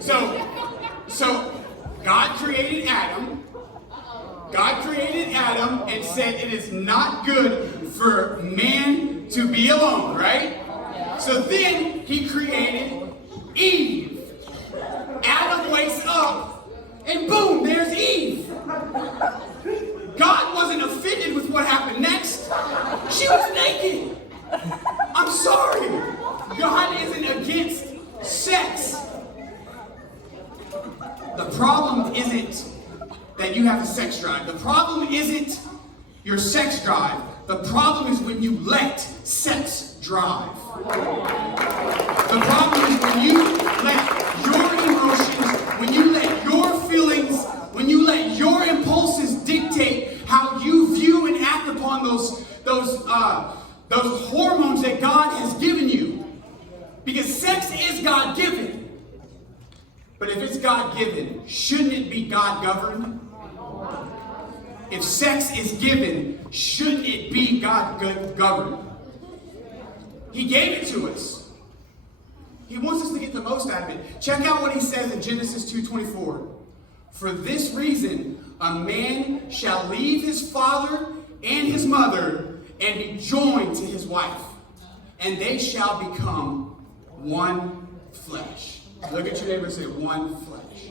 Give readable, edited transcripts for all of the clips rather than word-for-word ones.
So God created Adam. God created Adam and said it is not good for man to be alone, right? So then he created Eve. Adam wakes up and boom, there's Eve. God wasn't offended with what happened next. She was naked. I'm sorry. God isn't against sex. The problem isn't that you have a sex drive. The problem isn't your sex drive. The problem is when you let sex drive. The problem is when you let your emotions, when you let your feelings, when you let your impulses dictate how you view and act upon those hormones that God has given you. Because sex is God-given. But if it's God-given, shouldn't it be God-governed? If sex is given, shouldn't it be God-governed? He gave it to us. He wants us to get the most out of it. Check out what he says in Genesis 2:24. For this reason, a man shall leave his father and his mother and be joined to his wife, and they shall become one flesh. Look at your neighbor and say, one flesh.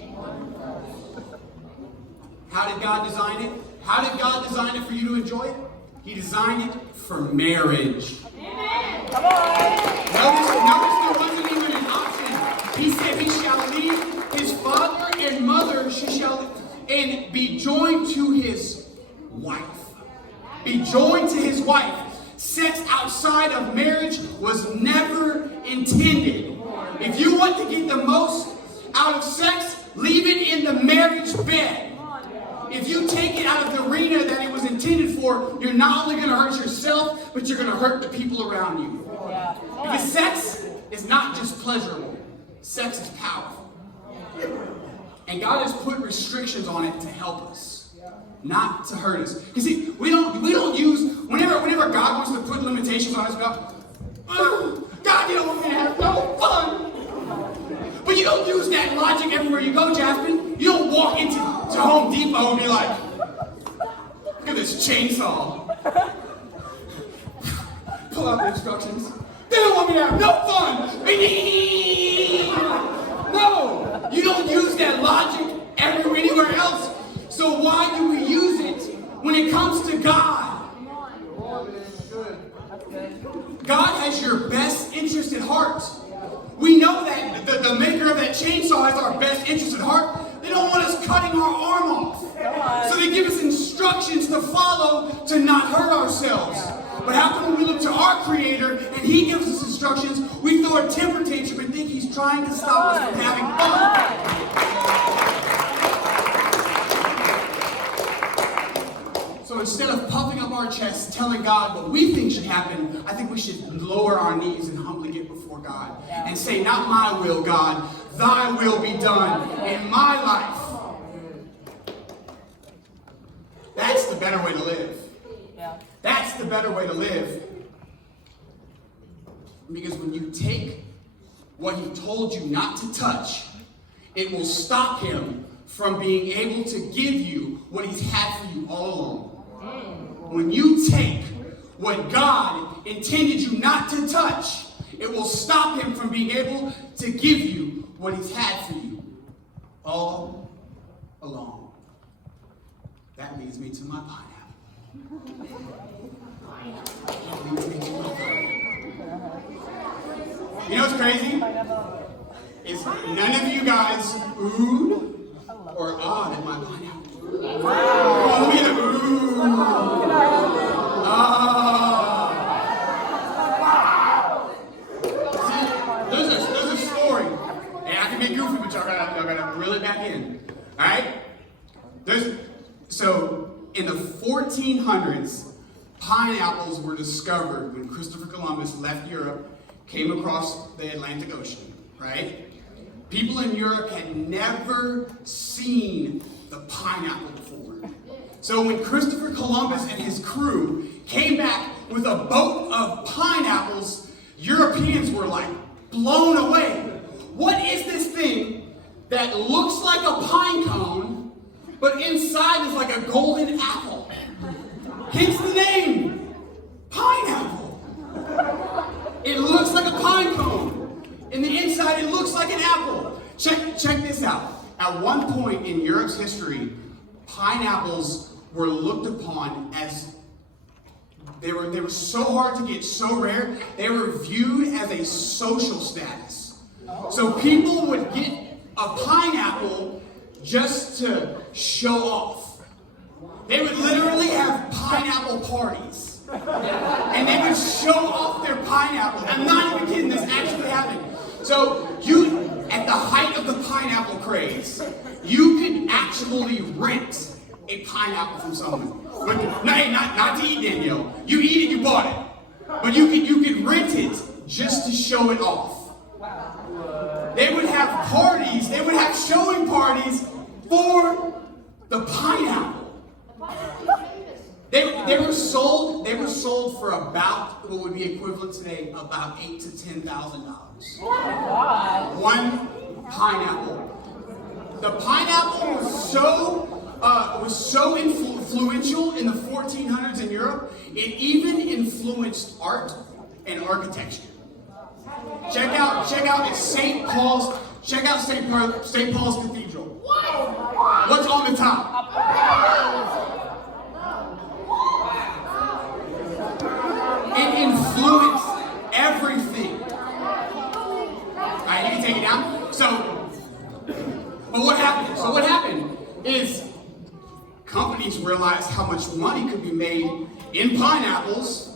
How did God design it? How did God design it for you to enjoy it? He designed it for marriage. Amen. Come on. Notice there wasn't even an option. He said he shall leave his father and mother, and be joined to his wife. Be joined to his wife. Sex outside of marriage was never intended. If you want to get the most out of sex, leave it in the marriage bed. If you take it out of the arena that it was intended for, you're not only going to hurt yourself, but you're going to hurt the people around you. Because sex is not just pleasurable. Sex is powerful. And God has put restrictions on it to help us, not to hurt us. You see, we don't use, whenever God wants to put limitations on us, God, you don't want me to have no fun. But you don't use that logic everywhere you go, Jasmine. You don't walk into Home Depot and be like, look at this chainsaw. Pull out the instructions. They don't want me to have no fun. No, you don't use that logic anywhere else. So why do we use it when it comes to God? God has your best interest at heart. We know that the maker of that chainsaw has our best interest at heart. They don't want us cutting our arm off. So they give us instructions to follow to not hurt ourselves. But how come when we look to our Creator and He gives us instructions, we throw a temper tantrum and think He's trying to stop us from having fun? So instead of puffing up our chests, telling God what we think should happen, I think we should lower our knees and humbly get before God and say, not my will, God, thy will be done in my life. That's the better way to live. That's the better way to live. Because when you take what He told you not to touch, it will stop Him from being able to give you what He's had for you all along. When you take what God intended you not to touch, it will stop Him from being able to give you what He's had for you all along. That leads me to my pineapple. You know what's crazy? Is none of you guys oohed or awed at my pineapple. Oh, look at the ooh. See, there's a story. And I can be goofy, but y'all gotta reel it back in. Alright? So in the 1400s, pineapples were discovered when Christopher Columbus left Europe, came across the Atlantic Ocean, right? People in Europe had never seen the pineapple before. So when Christopher Columbus and his crew came back with a boat of pineapples, Europeans were like blown away. What is this thing that looks like a pine cone, but inside is like a golden apple. Hence the name, pineapple. It looks like a pine cone. In the inside, it looks like an apple. Check this out. At one point in Europe's history, pineapples were looked upon as they were so hard to get, so rare, they were viewed as a social status. So people would get a pineapple just to show off. They would literally have pineapple parties. And they would show off their pineapple. I'm not even kidding, this actually happened. So at the height of the pineapple craze, you could actually rent a pineapple from someone. Not to eat, Danielle. You eat it, you bought it. But you could rent it just to show it off. They would have parties, they would have showing parties for the pineapple. They were sold for about what would be equivalent today, about $8,000 to $10,000. One pineapple. The pineapple was so influential in the 1400s in Europe, it even influenced art and architecture. Check out St. Paul's Cathedral. What's on the top? It influenced everything. Alright, you can take it down. But what happened? So what happened is companies realized how much money could be made in pineapples,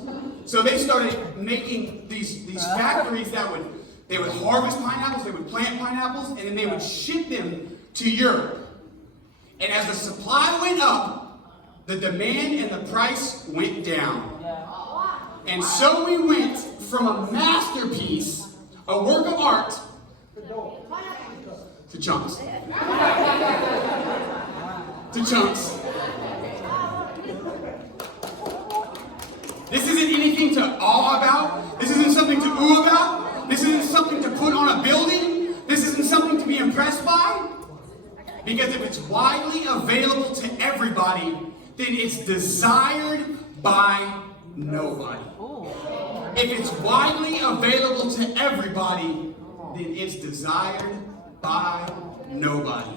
so they started making these factories they would harvest pineapples, they would plant pineapples, and then they would ship them to Europe. And as the supply went up, the demand and the price went down. And so we went from a masterpiece, a work of art, to chunks. To chunks. This isn't anything to awe about. This isn't something to ooh about. This isn't something to put on a building. This isn't something to be impressed by. Because if it's widely available to everybody, then it's desired by nobody. If it's widely available to everybody, then it's desired by nobody.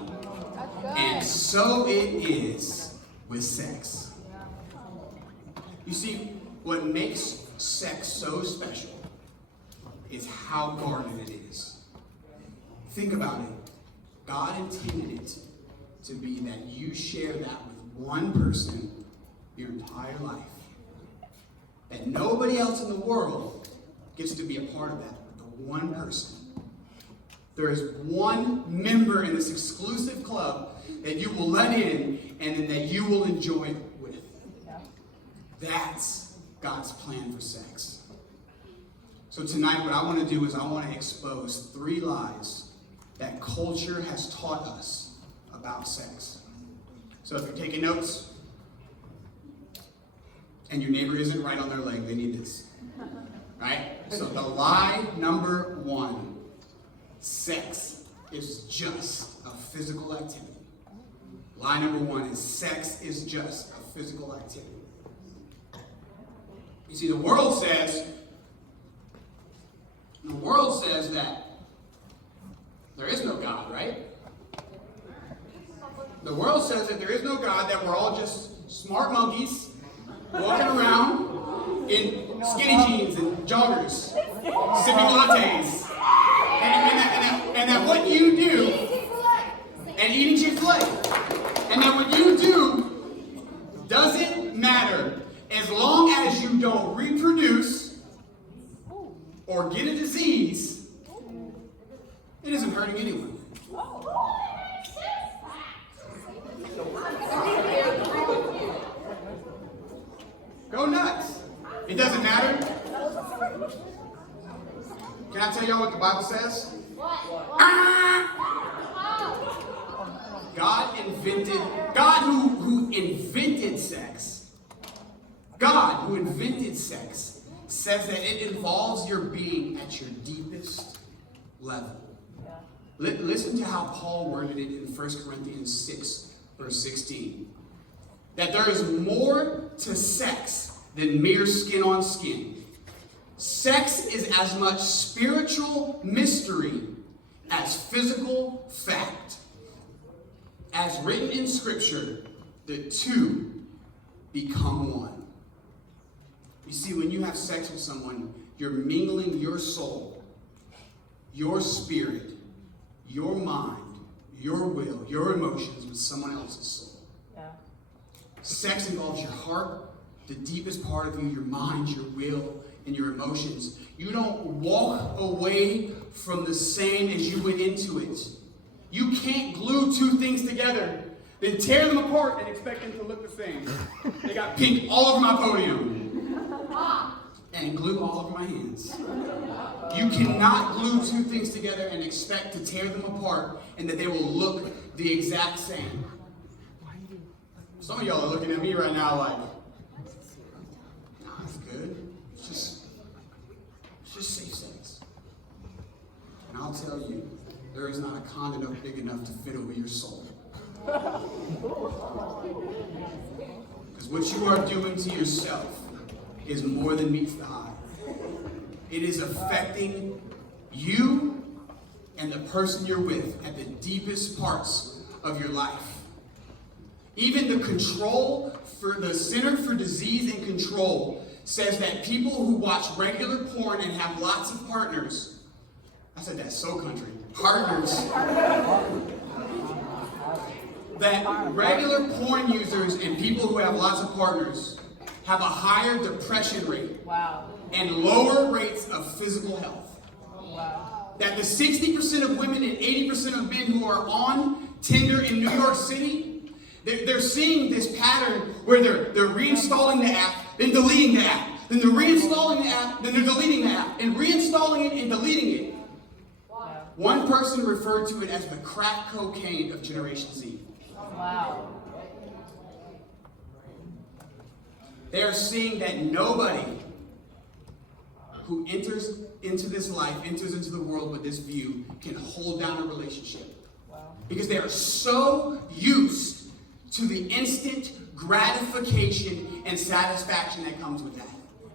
And so it is with sex. You see, what makes sex so special is how guarded it is. Think about it. God intended it to be that you share that with one person your entire life. That nobody else in the world gets to be a part of that, but the one person. There is one member in this exclusive club that you will let in and then that you will enjoy it with. That's God's plan for sex. So tonight what I want to do is I want to expose 3 lies that culture has taught us about sex. So if you're taking notes and your neighbor isn't right on their leg, they need this. Right? So the lie number 1, sex is just a physical activity. Lie number 1 is sex is just a physical activity. You see, the world says that there is no God, right? The world says that there is no God, that we're all just smart monkeys walking around in skinny jeans and joggers, sipping lattes, and that what you do, and eating Chick-fil-A, and that what you do doesn't matter as long as you don't reproduce or get a disease. It isn't hurting anyone. Go nuts. It doesn't matter. Can I tell y'all what the Bible says? God who invented sex. God who invented sex says that it involves your being at your deepest level. Listen to how Paul worded it in 1 Corinthians 6, verse 16. That there is more to sex than mere skin on skin. Sex is as much spiritual mystery as physical fact. As written in Scripture, the two become one. You see, when you have sex with someone, you're mingling your soul, your spirit, your mind, your will, your emotions with someone else's soul. Yeah. Sex involves your heart, the deepest part of you, your mind, your will, and your emotions. You don't walk away from the same as you went into it. You can't glue two things together, then tear them apart and expect them to look the same. They got pink all over my podium. And glue all over my hands. You cannot glue two things together and expect to tear them apart and that they will look the exact same. Some of y'all are looking at me right now like, nah, it's good. It's just safe sex. And I'll tell you, there is not a condom big enough to fit over your soul. Because what you are doing to yourself is more than meets the eye. It is affecting you and the person you're with at the deepest parts of your life. Even the Center for Disease and Control says that people who watch regular porn and have lots of partners, I said that so country, partners, that regular porn users and people who have lots of partners have a higher depression rate. Wow. And lower rates of physical health. Wow. That the 60% of women and 80% of men who are on Tinder in New York City, they're seeing this pattern where they're reinstalling the app, then deleting the app, then they're reinstalling the app, then they're deleting the app, and reinstalling it and deleting it. Wow. One person referred to it as the crack cocaine of Generation Z. Wow. They are seeing that nobody who enters into this life, enters into the world with this view, can hold down a relationship. Wow. Because they are so used to the instant gratification and satisfaction that comes with that.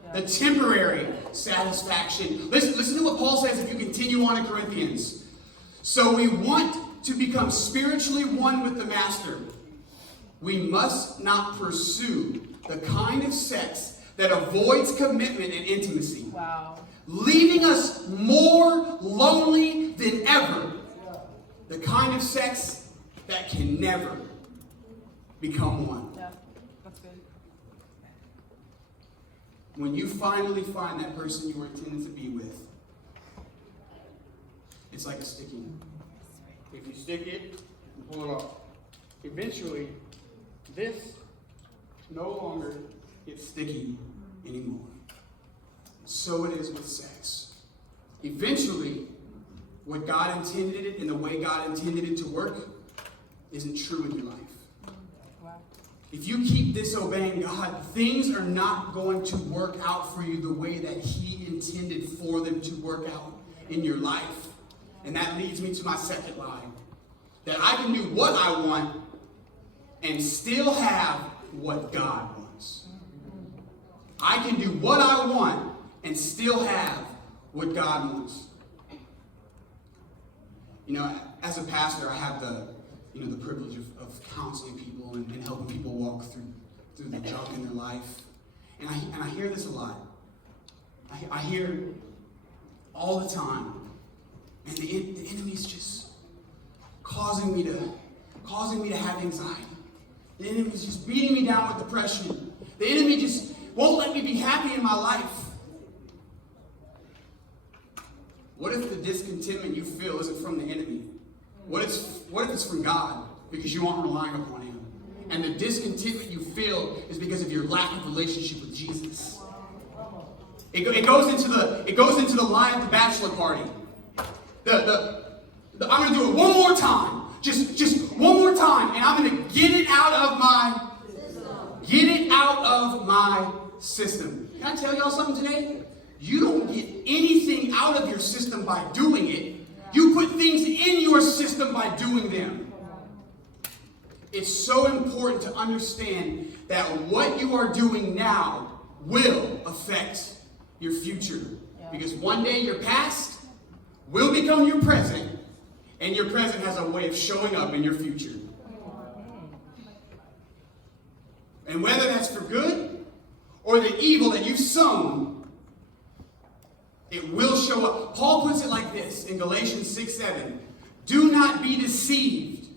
Yeah. The temporary satisfaction. Listen to what Paul says if you continue on in Corinthians. So we want to become spiritually one with the Master. We must not pursue the kind of sex that avoids commitment and intimacy, wow, leaving us more lonely than ever. The kind of sex that can never become one. Yeah, that's good. When you finally find that person you were intended to be with, it's like a sticky. If you stick it and pull it off, eventually this no longer gets sticky anymore. So it is with sex. Eventually, what God intended it and the way God intended it to work isn't true in your life. Wow. If you keep disobeying God, things are not going to work out for you the way that He intended for them to work out in your life. And that leads me to my second lie. That I can do what I want and still have what God wants. I can do what I want and still have what God wants. You know, as a pastor, I have the privilege of counseling people and helping people walk through the junk in their life. And I hear this a lot. I hear all the time. And the enemy's just causing me to have anxiety. The enemy's just beating me down with depression. The enemy just won't let me be happy in my life. What if the discontentment you feel isn't from the enemy? What if it's from God because you aren't relying upon Him? And the discontentment you feel is because of your lack of relationship with Jesus. It goes into the line of the bachelor party. I'm going to do it one more time. Just one more time, and I'm going to get it out of my system. Can I tell y'all something today? You don't get anything out of your system by doing it. You put things in your your system by doing them. It's so important to understand that what you are doing now will affect your future. Because one day your past will become your present, and your present has a way of showing up in your future. And whether that's for good or the evil that you've sown, it will show up. Paul puts it like this in Galatians 6:7. Do not be deceived.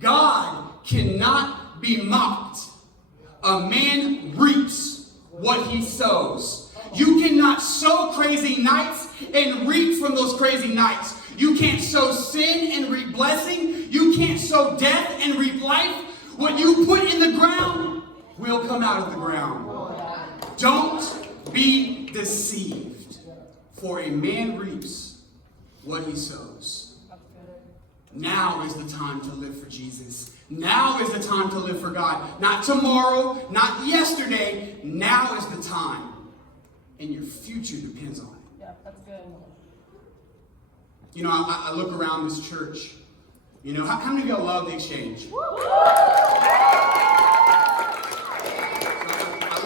God cannot be mocked. A man reaps what he sows. You cannot sow crazy nights and reap from those crazy nights. You can't sow sin and reap blessing. You can't sow death and reap life. What you put in the ground will come out of the ground. Don't be deceived, for a man reaps what he sows. Now is the time to live for Jesus. Now is the time to live for God. Not tomorrow, not yesterday. Now is the time. And your future depends on it. Yeah, that's good. You know, I look around this church. You know, how many of y'all love the Exchange? I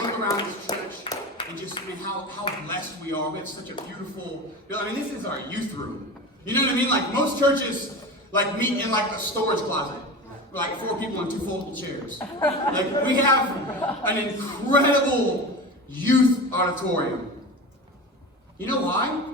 look around this church and just, man, how blessed we are. We have such a beautiful, I mean, this is our youth room. You know what I mean? Like most churches, like meet in like a storage closet. Like 4 people in 2 foldable chairs. Like we have an incredible youth auditorium. You know why?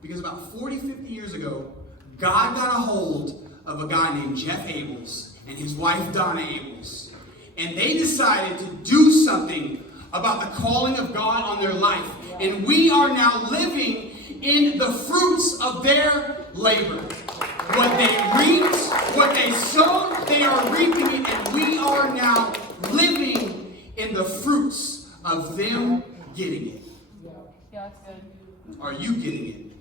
Because about 40, 50 years ago, God got a hold of a guy named Jeff Abels and his wife Donna Abels. And they decided to do something about the calling of God on their life. And we are now living in the fruits of their labor. What they reaped, what they sowed, they are reaping it. And we are now living in the fruits of them getting it. Yeah, that's good. Are you getting it?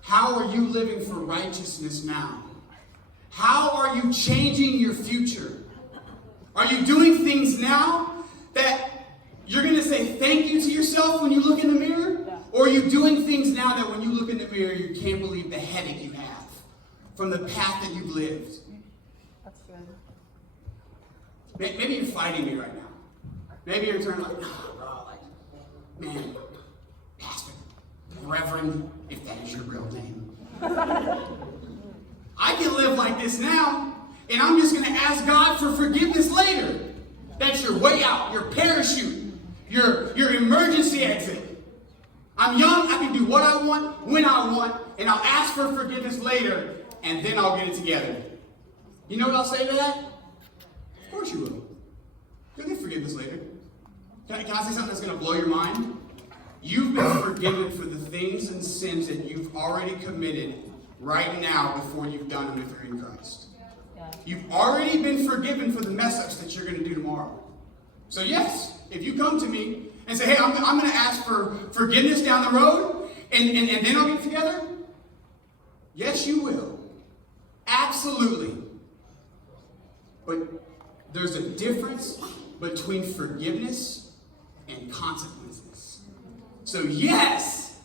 How are you living for righteousness now? How are you changing your future? Are you doing things now that you're going to say thank you to yourself when you look in the mirror? Yeah. Or are you doing things now that when you look in the mirror, you can't believe the headache you have from the path that you've lived? That's good. Maybe you're fighting me right now. Maybe you're turning like, bro, man, Pastor, Reverend, if that is your real name. I can live like this now, and I'm just going to ask God for forgiveness later. That's your way out, your parachute, your emergency exit. I'm young, I can do what I want, when I want, and I'll ask for forgiveness later, and then I'll get it together. You know what I'll say to that? Of course you will. You'll get forgiveness later. Can I say something that's going to blow your mind? You've been forgiven for the things and sins that you've already committed right now before you've done them if you're in Christ. Yeah. You've already been forgiven for the mess-ups that you're going to do tomorrow. So yes, if you come to me and say, hey, I'm going to ask for forgiveness down the road, and then I'll get together, yes, you will. Absolutely. But there's a difference between forgiveness and consequences. So yes,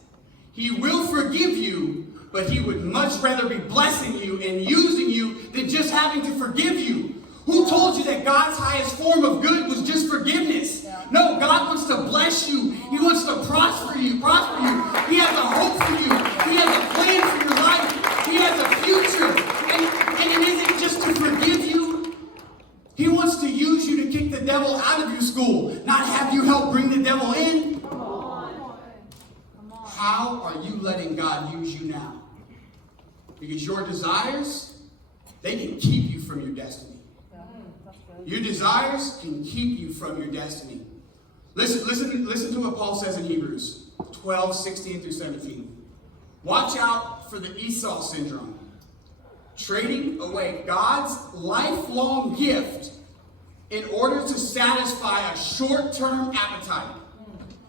he will forgive you, but he would much rather be blessing you and using you than just having to forgive you. Who told you that God's highest form of good was just forgiveness? No, God wants to bless you. He wants to prosper you. He has a hope for you. He has a plan for your life. He has a future. And it isn't just to forgive you. He wants to use you to kick the devil out of your school, not have you help bring the devil in. How are you letting God use you now? Because your desires, they can keep you from your destiny. Your desires can keep you from your destiny. Listen to what Paul says in Hebrews 12, 16 through 17. Watch out for the Esau syndrome. Trading away God's lifelong gift in order to satisfy a short-term appetite.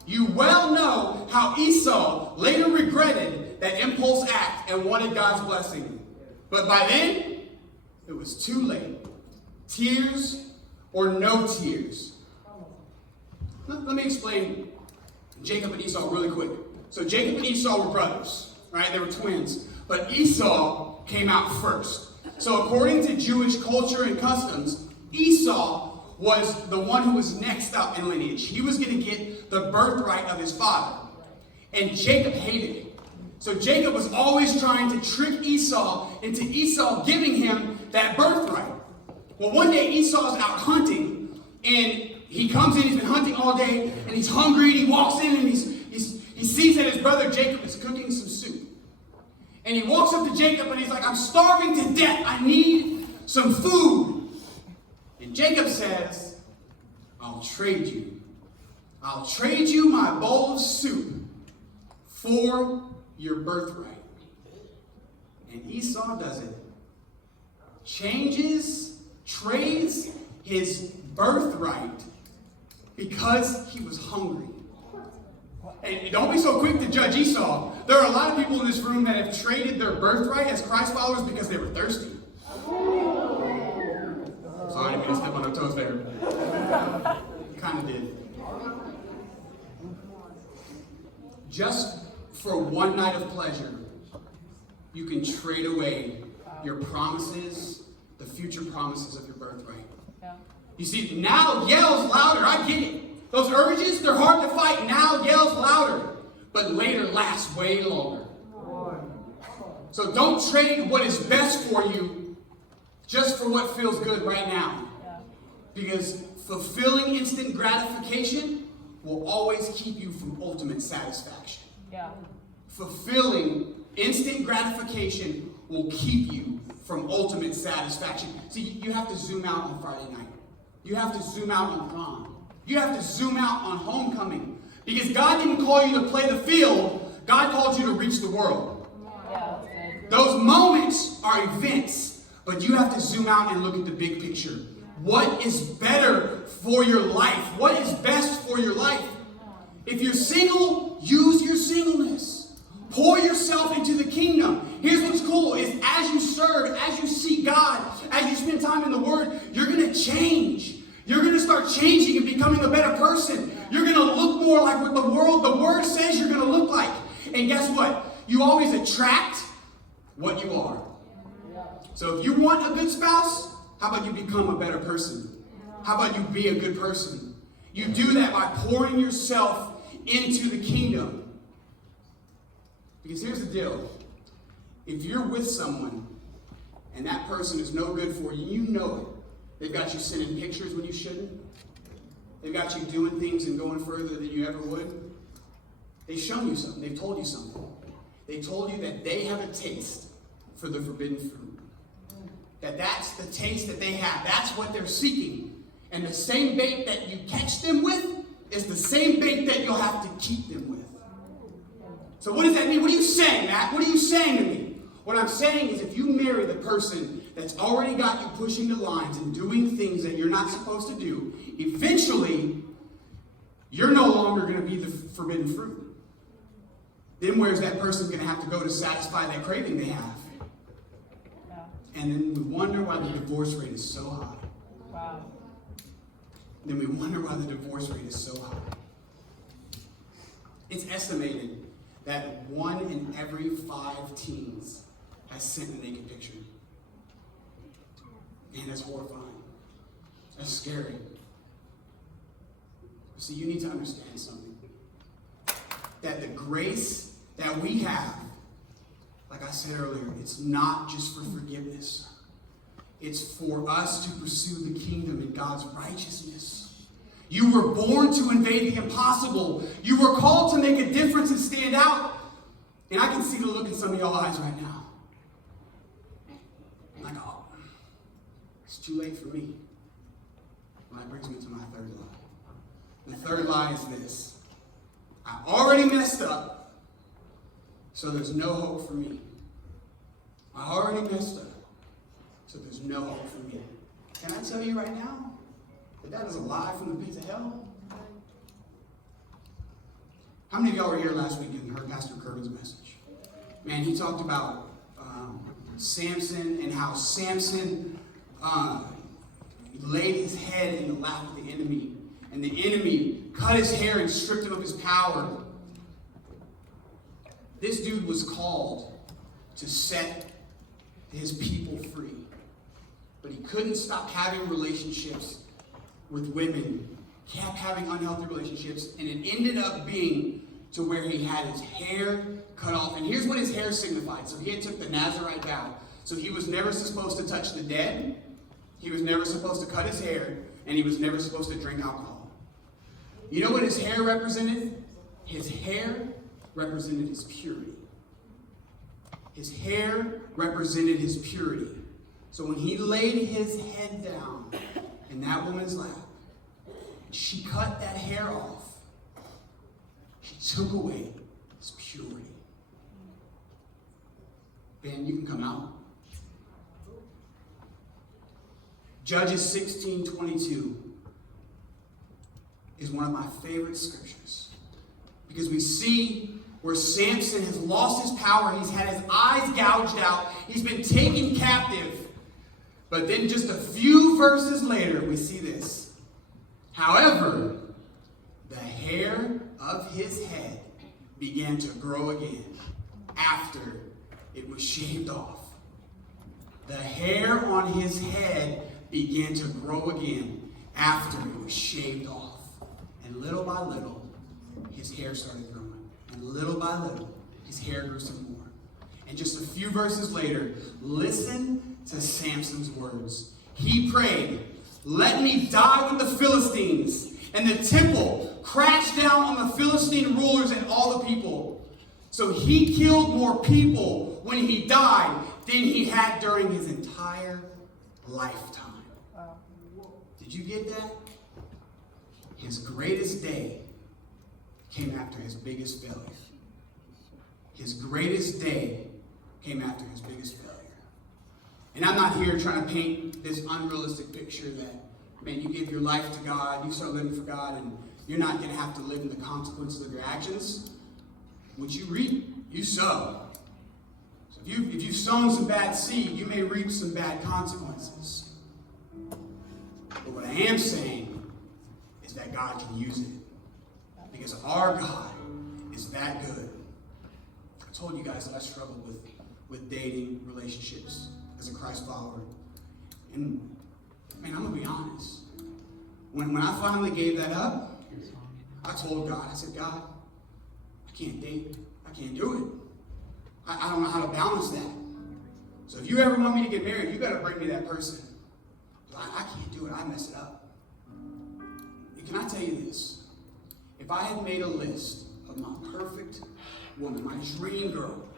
You well know how Esau later regretted that impulse act and wanted God's blessing. But by then, it was too late. Tears or no tears. Let me explain Jacob and Esau really quick. So Jacob and Esau were brothers, right? They were twins. but Esau came out first. So according to Jewish culture and customs, Esau was the one who was next up in lineage. He was going to get the birthright of his father. And Jacob hated it. So Jacob was always trying to trick Esau into Esau giving him that birthright. Well, one day Esau's out hunting, and he comes in, he's been hunting all day, and he's hungry, and he walks in, and he sees that his brother Jacob is cooking some soup. And he walks up to Jacob, and he's like, I'm starving to death. I need some food. And Jacob says, I'll trade you. I'll trade you my bowl of soup for your birthright. And Esau does it. Trades his birthright because he was hungry. And don't be so quick to judge Esau. There are a lot of people in this room that have traded their birthright as Christ followers because they were thirsty. Sorry, I didn't mean to step on their toes there. Kind of did. Just for one night of pleasure, you can trade away your promises, the future promises of your birthright. Yeah. You see, now yells louder. I get it. Those urges, they're hard to fight. Now yells louder, but later lasts way longer. So don't trade what is best for you just for what feels good right now. Yeah. Because fulfilling instant gratification will always keep you from ultimate satisfaction. Yeah. Fulfilling instant gratification will keep you from ultimate satisfaction. See, you have to zoom out on Friday night. You have to zoom out on prom. You have to zoom out on homecoming. Because God didn't call you to play the field. God called you to reach the world. Yeah, that's good. Those moments are events, but you have to zoom out and look at the big picture. What is better for your life? What is best for your life? If you're single, use your singleness. Pour yourself into the kingdom. Here's what's cool is as you serve, as you seek God, as you spend time in the Word, you're going to change. You're going to start changing and becoming a better person. You're going to look more like what the Word says you're going to look like. And guess what? You always attract what you are. So if you want a good spouse, how about you become a better person? How about you be a good person? You do that by pouring yourself into the kingdom. Because here's the deal. If you're with someone and that person is no good for you, you know it. They've got you sending pictures when you shouldn't. They've got you doing things and going further than you ever would. They've shown you something. They've told you something. They told you that they have a taste for the forbidden fruit. That's the taste that they have. That's what they're seeking. And the same bait that you catch them with is the same bait that you'll have to keep them with. So what does that mean? What are you saying, Matt? What are you saying to me? What I'm saying is if you marry the person that's already got you pushing the lines and doing things that you're not supposed to do, eventually, you're no longer going to be the forbidden fruit. Then where's that person going to have to go to satisfy that craving they have? Yeah. And then we wonder why the divorce rate is so high. Wow. Then we wonder why the divorce rate is so high. It's estimated that 1 in every 5 teens has sent a naked picture. Man, that's horrifying. That's scary. See, you need to understand something. That the grace that we have, like I said earlier, it's not just for forgiveness. It's for us to pursue the kingdom and God's righteousness. You were born to invade the impossible. You were called to make a difference and stand out. And I can see the look in some of your eyes right now. Like, oh, it's too late for me. Well, that brings me to my third lie. The third lie is this. I already messed up, so there's no hope for me. I already messed up, so there's no hope for me. Can I tell you right now that is a lie from the pits of hell? How many of y'all were here last week and heard Pastor Kervin's message? Man, he talked about Samson and how Samson laid his head in the lap of the enemy. And the enemy cut his hair and stripped him of his power. This dude was called to set his people free. But he couldn't stop having relationships with women, kept having unhealthy relationships, and it ended up being to where he had his hair cut off. And here's what his hair signified. So he had took the Nazirite vow. So he was never supposed to touch the dead, he was never supposed to cut his hair, and he was never supposed to drink alcohol. You know what his hair represented? His hair represented his purity. His hair represented his purity. So when he laid his head down in that woman's lap, she cut that hair off. She took away his purity. Ben, you can come out. Judges 16:22 is one of my favorite scriptures because we see where Samson has lost his power. He's had his eyes gouged out. He's been taken captive. But then just a few verses later, we see this. However, the hair of his head began to grow again after it was shaved off. The hair on his head began to grow again after it was shaved off. And little by little, his hair started growing. And little by little, his hair grew some more. And just a few verses later, listen to Samson's words. He prayed, "Let me die with the Philistines." And the temple crashed down on the Philistine rulers and all the people. So he killed more people when he died than he had during his entire lifetime. Did you get that? His greatest day came after his biggest failure. His greatest day came after his biggest failure. And I'm not here trying to paint this unrealistic picture that, man, you give your life to God, you start living for God, and you're not going to have to live in the consequences of your actions. What you reap, you sow. So if you've sown some bad seed, you may reap some bad consequences. But what I am saying is that God can use it. Because our God is that good. I told you guys that I struggled with dating relationships as a Christ follower. And, man, I'm going to be honest. When I finally gave that up, I told God, I said, God, I can't date. I can't do it. I don't know how to balance that. So if you ever want me to get married, you got to bring me that person. I can't do it. I mess it up. And can I tell you this? If I had made a list of my perfect woman, my dream girl,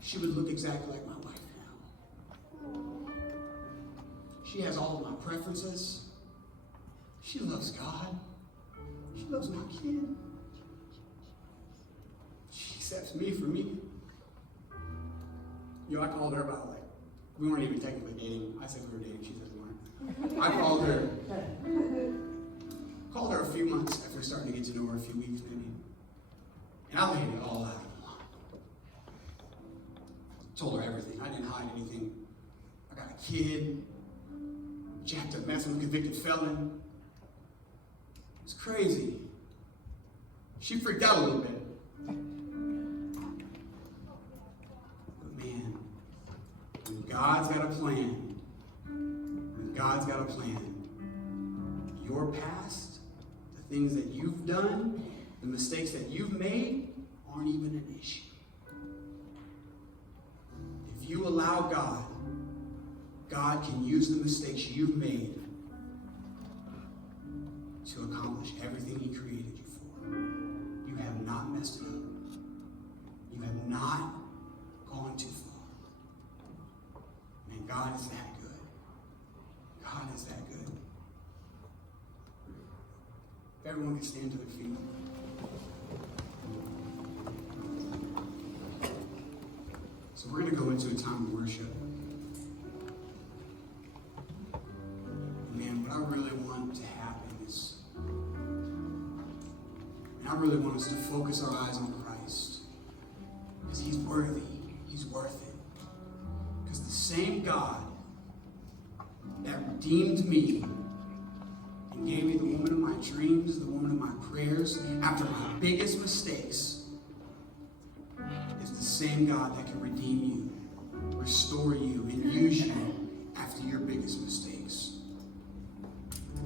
she would look exactly like my wife now. She has all of my preferences. She loves God. She loves my kid. She accepts me for me. I called her about we weren't even technically dating. I said we were dating. She said we weren't. I called her a few months after starting to get to know her, a few weeks maybe. And I laid it all out. Told her everything. I didn't hide anything. I got a kid, jacked up mess, I'm a convicted felon. It's crazy. She freaked out a little bit. But man, when God's got a plan, your past, the things that you've done, the mistakes that you've made aren't even an issue. If you allow God, God can use the mistakes you've made to accomplish everything He created you for. You have not messed it up. You have not gone too far. Man, God is that good. God is that good. If everyone can stand to their feet. So we're going to go into a time of worship. Man, what I really want to happen is, I really want us to focus our eyes on Christ. Because He's worthy. He's worth it. Because the same God that redeemed me and gave me the woman of my dreams, the woman of my prayers, after my biggest mistakes, is the same God that can redeem you, restore you, and use you after your biggest mistakes.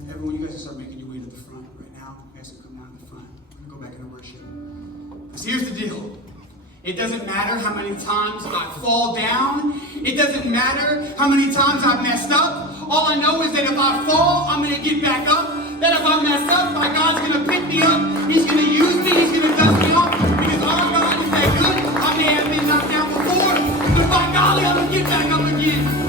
Everyone, you guys can start making your way to the front right now. You guys can come down to the front. We're going to go back into worship. Because here's the deal. It doesn't matter how many times I fall down. It doesn't matter how many times I've messed up. All I know is that if I fall, I'm going to get back up. That if I mess up, my God's going to pick me up. He's going to use me. He's going to dust me off. Because our God is that good. I may have been knocked down before, but by golly, I'm going to get back up again.